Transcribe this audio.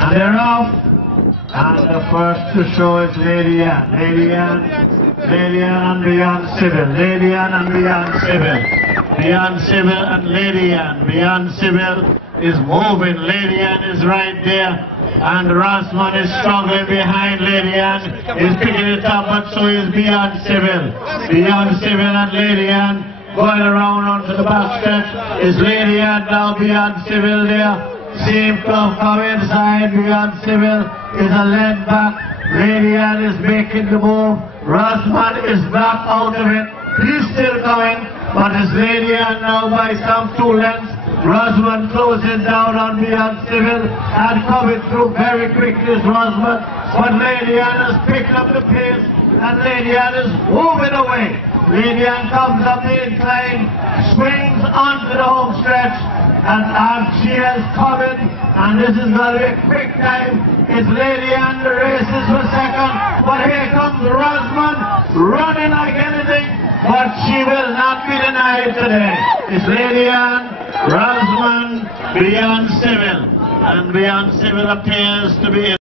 And they're off. And the first to show is Lady Anne. Lady Anne and Beyond Civil. Lady Anne and Beyond Civil. Beyond Civil and Lady Anne. Beyond Civil is moving. Lady Anne is right there. And Rossman is struggling behind Lady Anne. He's picking it up, but so is Beyond Civil. Beyond Civil and Lady Anne going around onto the back stretch. Is Lady Anne now Beyond Civil there? Seem to come inside. Beyond Civil is a lead back. Lady Anne is making the move. Rossman is back out of it. He's still coming, but it's Lady Anne now by some 2 lengths. Rossman closing down on Beyond Civil and coming through very quickly is Rossman. But Lady Anne has picked up the pace and Lady Anne is moving away. Lady Anne comes up the incline, swings onto the home stretch, and she is coming, and this is going to be a quick time. It's Lady Anne, the race is for second, but here comes Rossman running like anything, but she will not be denied today. It's Lady Anne, Rossman, Beyond Civil, and Beyond Civil appears to be